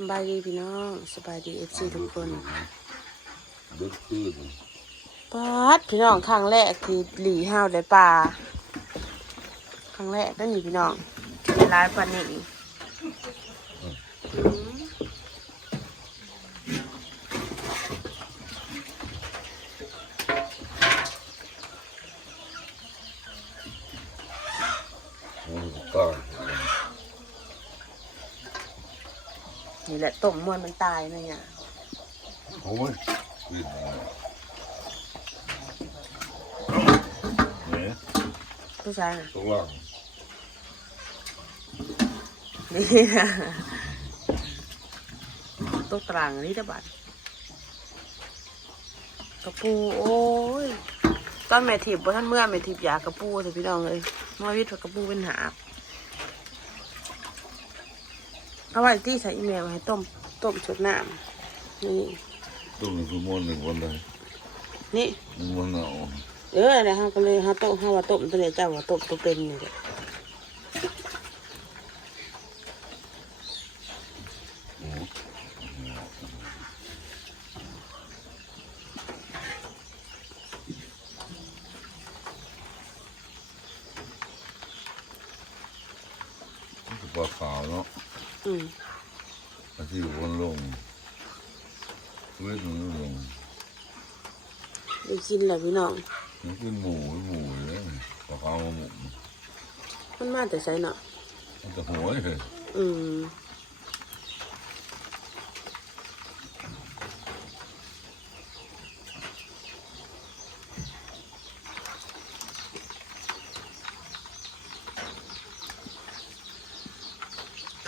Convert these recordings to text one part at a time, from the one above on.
สบายดีพี่น้องสบายดีเอฟซีทุกคนดึกตื้นปัดพี่น้องครั้งแรกที่หลีห้าวได้ปลาครั้งแรกนั่นนี่พี่น้องที่ได้ร้ายปลานี่อืมมันก็ก้อน นี่แหละต้มมวนมันตายนะเนี่ยโอ้ยวินเนี่ยผู้ชายน่ะตัวล่างนี่นะตกตารางนี่ตะบัดกระปูโอ้ยตอนแม่ทิพย์บ่ท่านเมื่อแม่ทิพย์อยากกระปูสิพี่น้องเลยมาวิทย์ว่ากระปูเป็นหาบ เอาไว้ที่ใส่อีเมลให้ต้มต้มชุดน้ำนี่ตัวนึงคือมวนหนึ่งวันใดนี่หนึ่งวันเอาเออเดี๋ยวเขาก็เลยเขาต้มเขาว่าต้มตัวเนี้ยเจ้าว่าต้มตัวเป็นนี่แหละโอ้ปลาขาวเนาะ อืมอาที่วันลงเวทมันลงได้กินแหละพี่น้องมันกินหมูหมูเลยปลาขาวกับหมูมันมาแต่ใส่เนาะมันจะหัวเลยอืม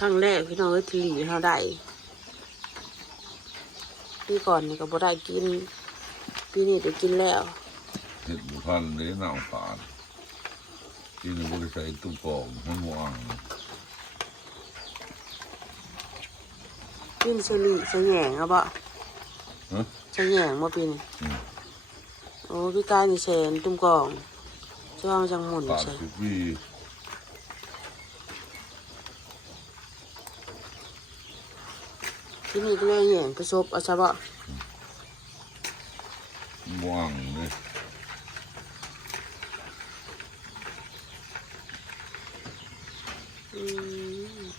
ครั้งแรกพี่น้องเอ้ยที่หลีเขาได้ปีก่อนนี่ก็บ่ได้กินปีนี้ได้กินแล้วเห็ดบุพันเลยหนาวผ่านกินบริษัทตุ้งกองมันว่างกินเฉลี่เฉแหงเอาบ่ฮะเฉแหงมาปีนอืมโอ้พี่กายนี่แสนตุ้มกองจ้องจังหมุนผ่านใช่สิบปี ที่นี่ก็เลยแหงประสบเอาซะบ่ว่างเลยอืม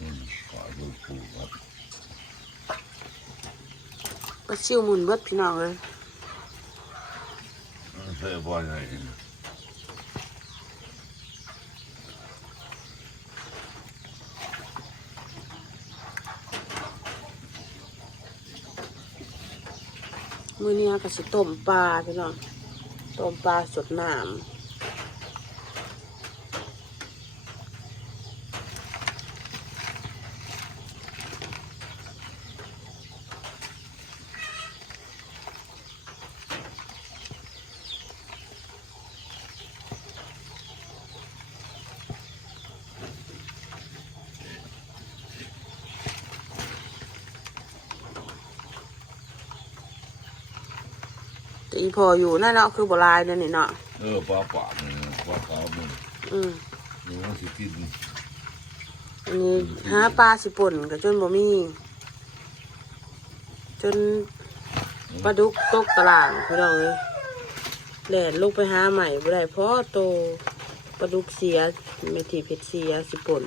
อืมขาดูปูครับ ก็ ชิวหมุนเบิดพี่น้องเลยเสียบ่อยไงมื้อนี้ก็สิต้มปลาพี่น้องต้มปลาสดน้ำ อีพออยู่นั่นเนาะคือโบราณนั่นนี่เนาะเออปลาปากเนี่ยปลาขาวมันอืมดูว่าสิกินอันนี้หาปลาสิป่นกับจนบ่มี จนปลาดุกตกตลาดพี่น้องเลยแหลนลูกไปหาใหม่บ่ได้เพราะโตปลาดุกเสียไม่ถีเพชรเสียสิป่น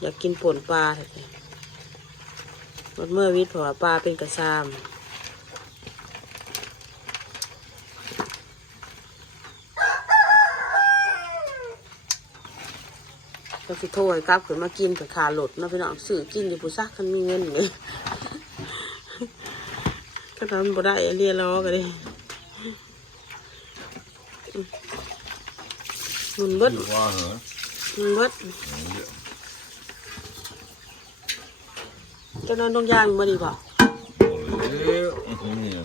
อยากกินป่นปลาแท้ๆหมดเมื่อวิทย์เพราะว่าปลาเป็นกระซาม ก็สิโทรให้กลับขึ้นมากินแต่ขาหลดเนาะพี่น้องซื้อกินอยู่ผู้ซักคันมีเงินอยู่นี่ก็ทำบ่ได้เรียล้อกันเลยหมุนเบิดอยู่ว่าเหรอหมุนเบิดเนี่ยเจะนอนตรงยางมาดีกว่าโอ้ยอื้อหือเนี่ย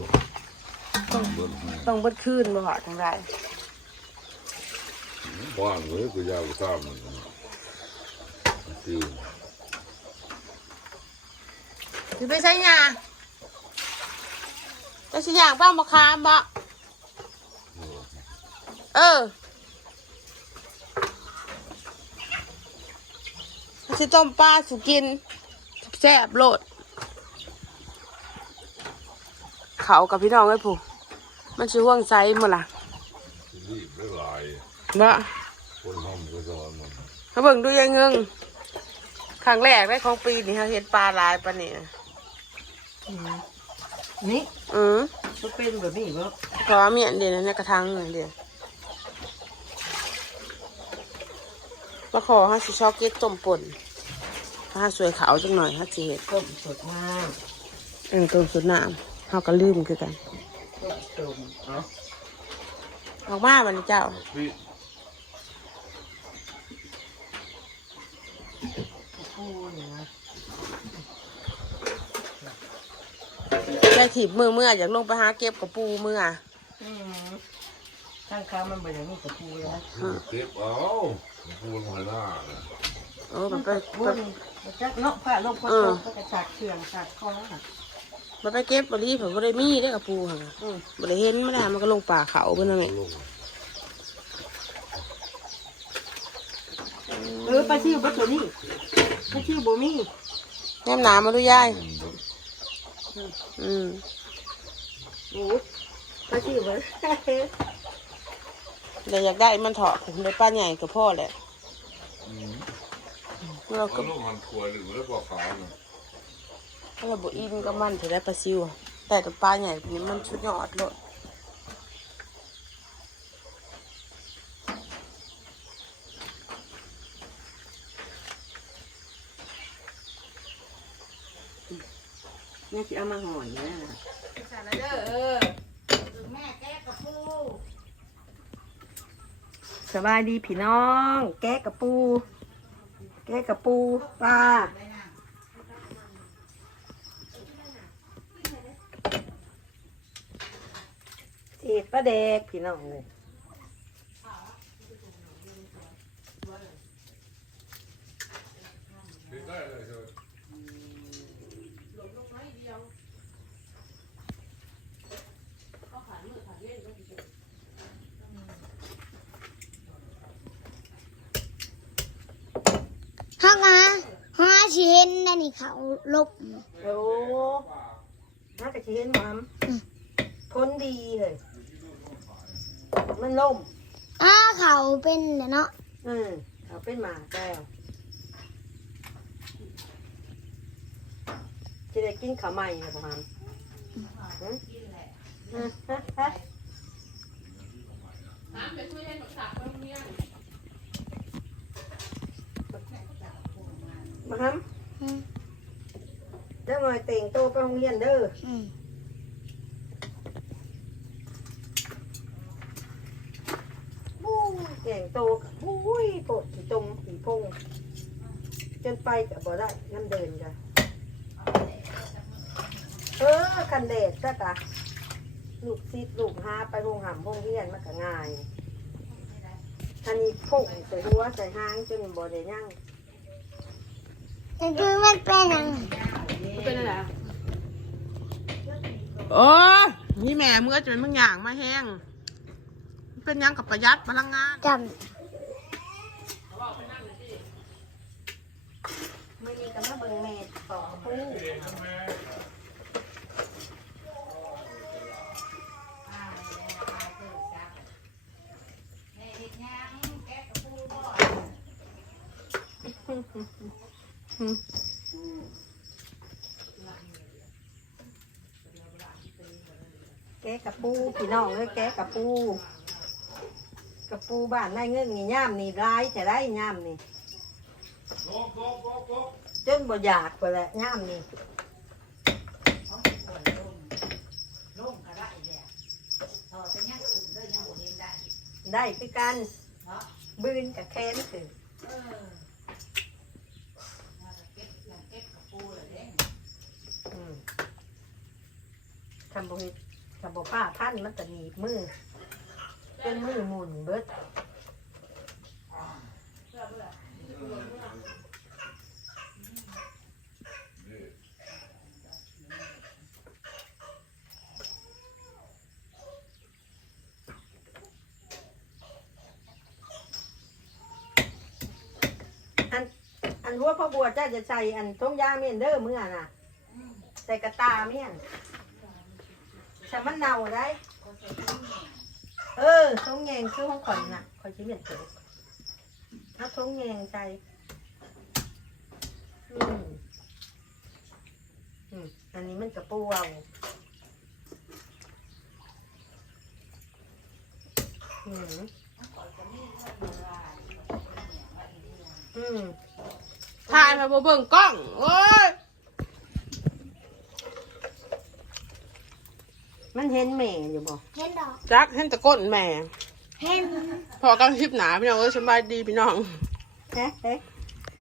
ต้องเบิดเนี่ยต้องเบิดคืนบ่หอทางไรว่างเลยก็ยาวข้ามเล ยคือสิไปใช้ยาแล้วสิอย่างบ้างมะขามบะเออแล้วสิต้มปลาสุกินแซ่บโลด เขากับพี่น้องไอ้ผู้มันชื่อห่วงไซมื่อล่ะรีบได้หลายเนาะคนห้องก็สอนมันเขาเบิ่งดูยังเงง ครั้งแรกได้ของปีนี่เขาเห็นปลาหลายปะเนี่ยนี่อือมันเป็นแบบนี้บ่เพราะว่าเมียนเดียวในกระทังเดียวมาขอให้สิชอบเก็ตต้มป่นถ้าสวยขาวจังหน่อยถ้าสิเห็ดต้มสดมากเออต้มสุดน้ำเขาก็ลืมคือกันต้มต้มเนาะออกมาบัดนเจ้า พี่ปูนี่นะแค่ถีบมือเมื่ออยากลงไปหาเก็บกับปูเมื่ออืมทางข้าวมันบ่อย่างนี้กับปูแล้วเก็บเอาพูดมาหน้านะเออมันไปปูนี่มันจักเนาะผ้าลงพอตกก็กระจากเครื่องจากคอค่ะมันไปเก็บบริผมบริมีได้กับปูค่ะอืมบริเห็นไม่ได้มันก็ลงป่าเขาเพื่อนนั่นเองลงเออปลาชิวบ่ตัวนี้ ปลาชิวบ่มีแนมหนามาดูยาย อืมโอ้ปลาชิวบ่เดี๋ยวอยากได้มันเถาะผมได้ป้าใหญ่กับพ่อแหละเราก็ก็ลูกมันถวยหรือแล้วก็ขาวนะถ้าเราบุอินก็มันถือได้ปลาซิวอะแต่ตัวปลาใหญ่แบบนี้มันชุดยอดเลย แม่จะเอามาห่ออย่างนี้นะสารเด้อเออแม่แก้กระปูสบายดีพี่น้อง แก้กระปู แก้กระปูปลาเศษปลาเด็กพี่น้องเลยาห้องอาชีเห็นนั่นนี่เขาลบ โอ้น่ากระเชนมัมพ้นดีเลย มันล่ม อ้าเขาเป็นเนาะอืมเอาเป็นหมาแก้วจะได้กินข้าวใหม่นะประมาณ มอืมฮะฮะมาฮัมอืมเจ้าหน่อยเต่งโตไปโรงเรียนเด้ออืมบู้เต่งโตกับบู้ยโปดขี่ตมขี่พง จนไปกับบ่ได้น้ำเดินจ้ะเออคันเดดจ้ะกะลูกซิดลูกหาไปโรงหำโรงเรียนมันก็ง่ายอันนี้พงใส่หัวใส่หางจนบ่ได้ยั่ง แต่คือมันเป็นหยังเป็นอะไรโอ้ยนี่แม่เมื่อจะเป็นบางอย่างมาแห้งมันเป็นหยังกับประหยัดพลังงานจไม่มีกันมาเบิ่งเมดต่อผู้ แกะกับปูพี่น้องเลยแกะกับปูกับปูบ้านนายเงินนี่ย่ามนี่ร้ายแต่ได้ย่ามนี่จนบ่อยากไปแหละย่ามนี่ได้คือกันบืนกับแค้นคือทำบุญ ถ้าบ่ป้าท่านมันจะหนีบมือเป็นมือหมุนเบิดอันอันหัวพ่อบัวเจ้าจะใส่อันทงยาเมียนเด้อเมื่อน่ะใส่กระตาเมียน แต่มันเน่าได้ เออทงแยงคือของข่อยน่ะข่อยชิเมียนเถอะเอาทงแยงใส่อืมอืมอันนี้มันกระปูเอาอืมอืมถ่ายมาบ่เบิ่งกล้องโอ้ย มันเห็นแม่อยู่บ่เห็นดอกจักเห็นแตะก้นแม่ เห็น พอกันคลิปหนาพี่น้องเอ้ยสบายดีพี่น้องเฮ้เฮ้